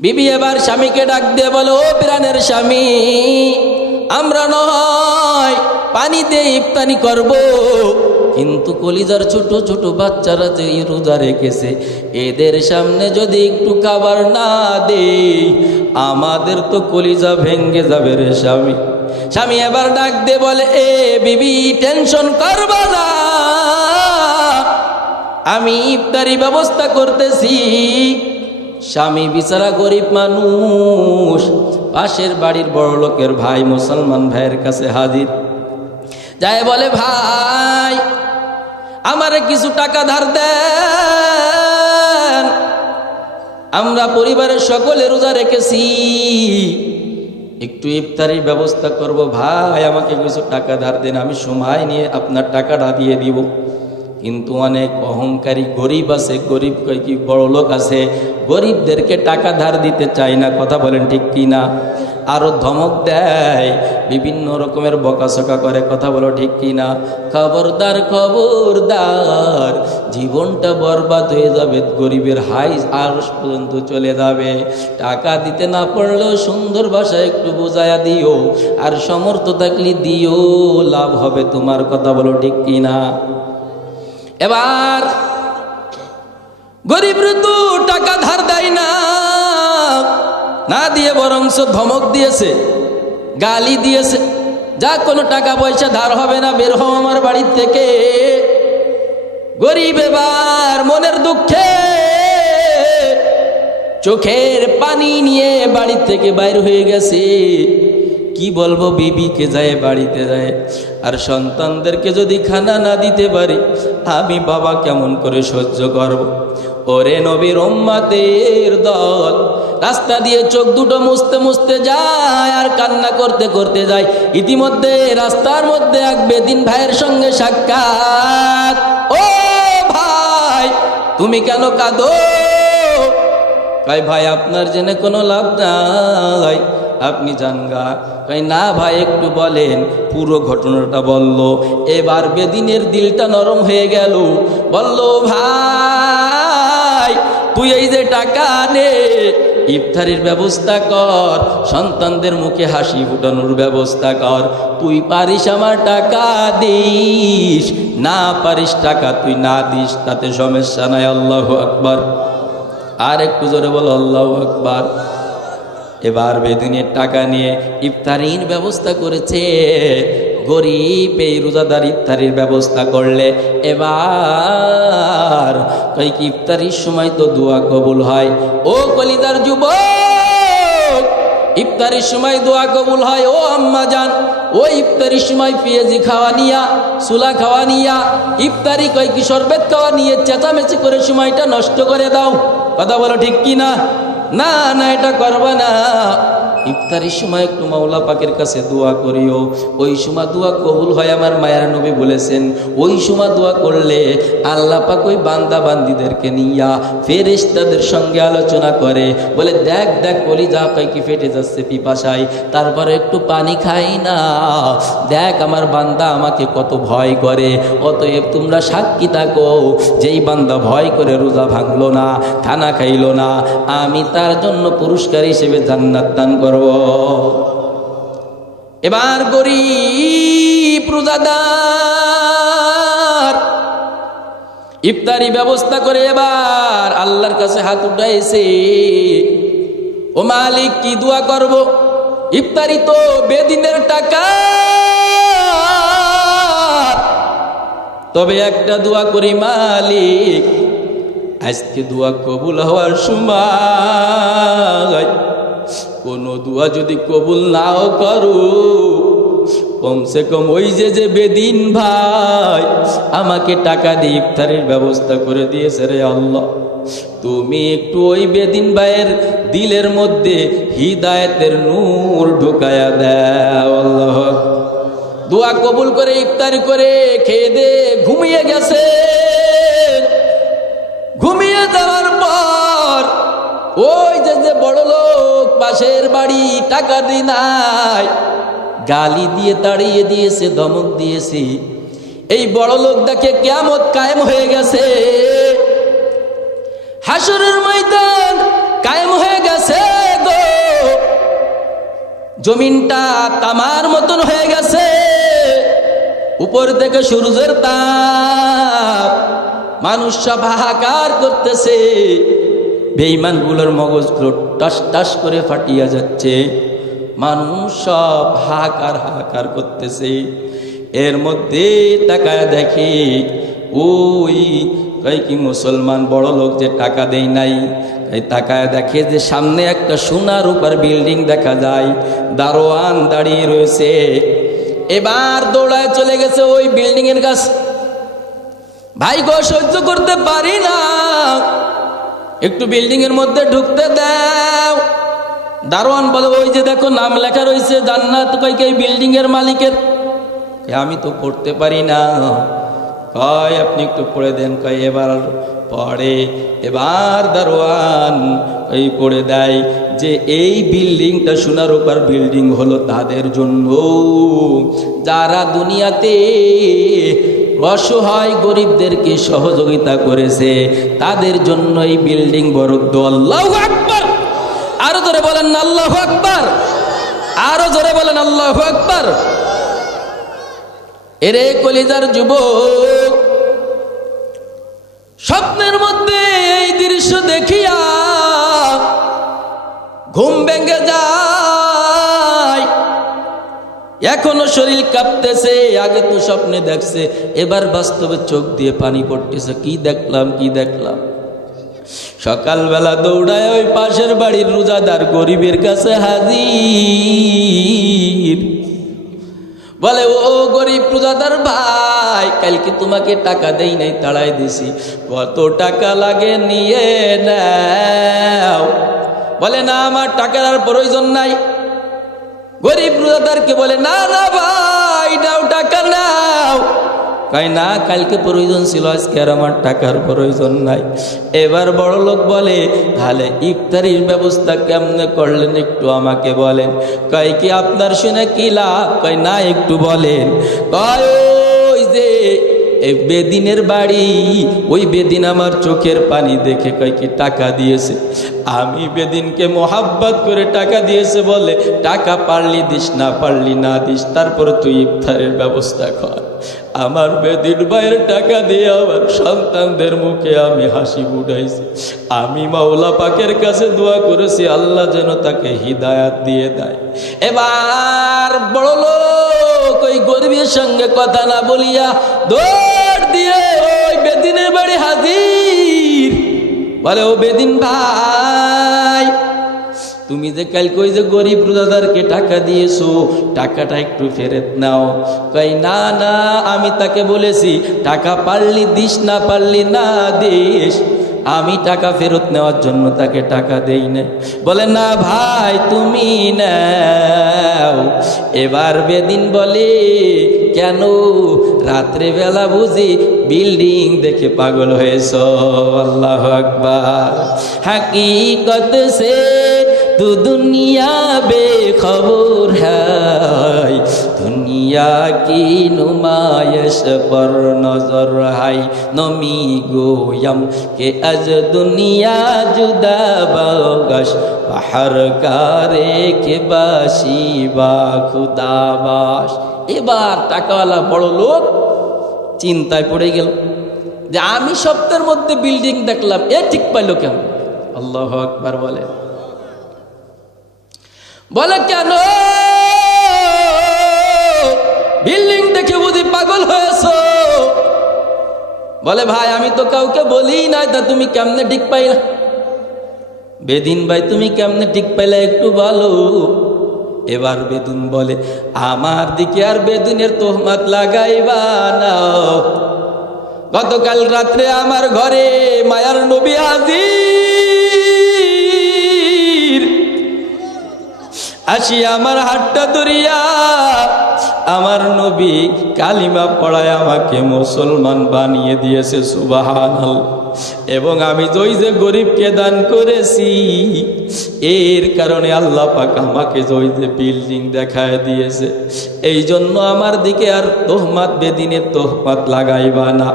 বিবি এবার স্বামীকে ডাক দিয়ে বলে, ও প্রাণের স্বামী, আমরা নয় পানি দিয়ে ইফতারি করব, কিন্তু কলিজার ছোট ছোট বাচ্চারা যে রোজা রেখেছে এদের সামনে যদি একটু খাবার না দেই আমাদের তো কলিজা ভেঙ্গে যাবে রে স্বামী। স্বামী এবার ডাক দিয়ে বলে, এ বিবি টেনশন করবা না, আমি ইফতারি ব্যবস্থা করতেছি। স্বামী বিচারা গরিব মানুষ, পাশের বাড়ির বড় লোকের ভাই মুসলমান ভাইয়ের কাছে হাজির, যায় বলে, ভাই আমারে কিছু টাকা ধার দেন, আমরা পরিবারের সকলে রোজা রেখেছি, একটু ইফতারির ব্যবস্থা করব, ভাই আমাকে কিছু টাকা ধার দেন, আমি সময় নিয়ে আপনার টাকাটা দিয়ে দিব। কিন্তু অনেক অহংকারী গরিব আছে, গরিব কি বড় লোক আছে, গরিবদেরকে টাকা ধার দিতে চায় না, কথা বলেন ঠিক কি না? আরো ধমক দেয়, বিভিন্ন রকমের বকাসকা করে, কথা বলো ঠিক কি না? খবরদার খবরদার, জীবনটা বরবাদ হয়ে যাবে, গরিবের হাই আরশ পর্যন্ত চলে যাবে। টাকা দিতে না পারলেও সুন্দর ভাষায় একটু বোঝায়া দিও, আর সমর্থ থাকলে দিও, লাভ হবে তোমার, কথা বলো ঠিক কি না? এবার গরিব তো টাকা ধার দেয় না, না দিয়ে বরংস ধমক দিয়েছে, গালি দিয়েছে, যা কোনো টাকা পয়সা ধার হবে না, বের হও আমার বাড়ি থেকে। গরিব এবার মনের দুঃখে চোখের পানি নিয়ে বাড়ি থেকে বাইর হয়ে গেছে। কি বলবো, বিবিকে যায় বাড়িতে যায়, আর সন্তানদেরকে যদি খানা না দিতে পারি আমি বাবা কেমন করে সহ্য করব। ওরে নবীর উম্মতের দল, রাস্তা দিয়ে চোখ দুটো মুছতে মুছতে যায় আর কান্না করতে করতে যায়। ইতিমধ্যে রাস্তার মধ্যে এক বেদিন ভাইয়ের সঙ্গে সাক্ষাৎ। ও ভাই, তুমি কেন কাঁদো? ভাই ভাই আপনার জেনে কোনো লাভ নাই, আপনি জানগা। ভাই না ভাই একটু বলেন। পুরো ঘটনাটা বলল। এবার বেদিনের দিলটা নরম হয়ে গেল, বলল, ভাই তুই এই যে টাকা নে, ইফতারির ব্যবস্থা কর, সন্তানদের মুখে হাসি ফুটানোর ব্যবস্থা কর। তুই পারিস আমার টাকা দিস, না পারিস টাকা তুই না দিস, তাতে সমস্যা নাই। আল্লাহু আকবার। আর একটু জোরে বল আল্লাহু আকবার। এবার বেদিনের টাকা নিয়ে ইফতারির ব্যবস্থা করেছে। গরিব এই রোজাদার ইফতারির ব্যবস্থা করলে এবার কই কি ইফতারির সময় তো দোয়া কবুল হয়। ও কলিদার যুবক, ইফতারির সময় দোয়া কবুল হয়। ও আম্মা জান, ও ইফতারির সময় পেঁয়াজি খাওয়া নিয়া, সুলা খাওয়া নিয়া, ইফতারি কই কি শরবত খাওয়া নিয়ে চেঁচামেচি করে সময়টা নষ্ট করে দাও। কথা বলো ঠিক কি না? না না, এটা করবা না। ইফতারির সময় একটু মাওলা পাকের কাছে দোয়া করিও, ওই সময় দোয়া কবুল হয়। আমার মায়ের নবী বলেছেন, ওই সময় দোয়া করলে আল্লাহ পাক ওই বান্দা বান্দিদেরকে নিয়া ফেরেশতাদের সঙ্গে আলোচনা করে, বলে দেখ দেখ কলিজা পাই কি ফেটে যাচ্ছে পিপাসায়, তারপরে একটু পানি খাই না, দেখ আমার বান্দা আমাকে কত ভয় করে। অতএব তোমরা সাক্ষী থাকো, যেই বান্দা ভয় করে রোজা ভাঙলো না, খানা খাইলো না, আমি তার জন্য পুরস্কার হিসেবে জান্নাত দান করব। এবার গরিব রোজাদার ইফতারি ব্যবস্থা করে এবার আল্লাহর কাছে হাত উঠাইছে। ও মালিক, কি দোয়া করব? ইফতারি তো বেদিনের টাকা, তবে একটা দোয়া করি মালিক, আজকে দোয়া কবুল হওয়ার সময় কোনো দোয়া যদি কবুল নাও করো, কমসে কম ওই যে বেদিন ভাই আমাকে টাকা দিয়ে ইফতারের ব্যবস্থা করে দিয়েছে রে আল্লাহ, তুমি একটু ওই বেদিন ভাইয়ের দিলের মধ্যে হিদায়েতের নূর ঢুকায়া দাও। আল্লাহ দোয়া কবুল করে ইফতারি করে খেয়ে দে ঘুমিয়ে গেছে। ঘুমিয়ে যাওয়ার পর ওই যে বড় লোক পাশের বাড়ি টাকা দি নাই, গালি দিয়ে তাড়িয়ে দিয়েছে, ধমক দিয়েছে। এই বড় লোক দেখে কিয়ামত কায়েম হয়ে গেছে, হাসরের ময়দান কায়েম হয়ে গেছে। জমিনটা তামার মতন হয়ে গেছে, উপর থেকে সূর্যের তাপ, মানুষ সব হাহাকার করতেছে, বেঈমানগুলোর মগজগুলো টাস টাস করে ফাটিয়া যাচ্ছে, মানুষ সব হাহাকার করতেছে। এর মধ্যে তাকায় দেখে ওই কি মুসলমান বড় লোক যে টাকা দেয় নাই, তাকায় দেখে যে সামনে একটা সোনার উপর বিল্ডিং দেখা যায়, দারোয়ান দাঁড়িয়ে রয়েছে। এবার দৌড়ায় চলে গেছে ওই বিল্ডিং এর কাছে। ভাই গো, সহ্য করতে পারি না, একটু বিল্ডিং এর মধ্যে ঢুকতে দাও। দারোয়ান বলে, ওই যে দেখো নাম লেখা রয়েছে জান্নাত, কই এই বিল্ডিং এর মালিকের। আমি তো পড়তে পারি না। কয় আপনি একটু পড়ে দেন। কয় এবার পড়ে। এবার দারোয়ান ওই পড়ে দেয় যে এই বিল্ডিংটা সোনার উপর বিল্ডিং হলো তাদের জন্য যারা দুনিয়াতে অসহায় গরিবদেরকে সহযোগিতা করেছে, তাদের জন্য এই বিল্ডিং বরাদ্দ। আল্লাহু আকবার। আরো জোরে বলেন না আল্লাহু আকবার, আরো জোরে বলেন আল্লাহু আকবার। এরে কলিজার যুবক, স্বপ্নের মধ্যে এই দৃশ্য দেখিয়া ঘুম ভেঙে যায়, এখনো শরীর কাঁপতেছে। আগে তো স্বপ্নে দেখছে, এবার বাস্তবে চোখ দিয়ে পানি পড়তেছে। কি দেখলাম, কি দেখলাম। সকালবেলা দৌড়ায় ওই পাশের বাড়ির রোজাদার গরিবের কাছে হাজির। বলে, ও গরিব রোজাদার ভাই, কালকে তোমাকে টাকা দেই নাই, তাড়াই দিছি, কত টাকা লাগে নিয়ে নাও। বলে, না আমার টাকার আর প্রয়োজন নাই। গরিব রোজাদারকে বলে, না না ভাই নাও, টাকা নাও। কয় না, কালকে প্রয়োজন ছিল, আজকে আর আমার টাকার প্রয়োজন নাই। এবার বড় লোক বলে, তাহলে ইফতারির ব্যবস্থা কেমনে করলেন একটু আমাকে বলেন। কয় কি আপনার শুনে কি লাভ? কয় না, একটু বলেন। কয় ওই যে বেদিনের বাড়ি, ওই বেদিন আমার চোখের পানি দেখে কয় কি টাকা দিয়েছে, আমি বেদিনকে মোহাব্বত করে টাকা দিয়েছে বলে টাকা পারলি দিস, না পারলি না দিস, তারপরে তুই ইফতারের ব্যবস্থা কর। আমার বেদিন ভাইয়ের টাকা দিয়ে আমার সন্তানদের মুখে আমি হাসি ফুটাইছি। আমি মাওলা পাকের কাছে দোয়া করেছি আল্লাহ যেন তাকে হিদায়াত দিয়ে দেয়। এবার বড় লোক ওই গরিবের সঙ্গে কথা না বলিয়া দৌড় দিয়ে ওই বেদিনের বাড়ি হাজির। বলে, ও বেদিন ভাই, তুমি যে কালকে ওই যে গরিব রোজাদারকে টাকা দিয়েছো, টাকাটা একটু ফেরত নাও। কই না না, আমি তাকে বলেছি টাকা পারলি দিস, না পারলি না দিস, আমি টাকা ফেরত নেওয়ার জন্য তাকে টাকা দেই না। বলে, না ভাই তুমি নাও। এবার বেদিন বলে, কেন রাত্রে বেলা বুঝি বিল্ডিং দেখে পাগল হয়েছ? আল্লাহু আকবার। হাকিকত সে तू दुनिया बेखबर है, दुनिया की नुमाइश पर नजर है। नमी गोयम के अज दुनिया जुदा बगश बाहर कारे के बाशी बा खुदाबाश। এবার টাকাওয়ালা বড় লোক চিন্তায় পড়ে গেল যে আমি সপ্তাহের মধ্যে বিল্ডিং দেখলাম, এ ঠিক পাইল কেন? আল্লাহু আকবার বলে। বলে, কেন বিল্ডিং দেখে বুঝি পাগল হয়েছো? বলে, ভাই আমি তো কাউকে বলি নাই, তা তুমি কেমনে ঠিক পাইলা? বেদিন ভাই তুমি কেমনে ঠিক পাইলা একটু বলো। এবার বেদুন বলে, আমার দিকে আর বেদুনের তোহমত লাগাইবা না। গতকাল রাত্রে আমার ঘরে মায়ার নবী হাজির, আসি আমার হাতটা ধরিয়া আমার নবী কালিমা পড়ায় আমাকে মুসলমান বানিয়ে দিয়েছে, সুবহানাল্লাহ। এবং আমি ওই যে গরিবকে দান করেছি, এর কারণে আল্লাহ পাক আমাকে ওই যে বিল্ডিং দেখায় দিয়েছে। এই জন্য আমার দিকে আর তোহমাত বেদিনের তোহমাত লাগাইবা না।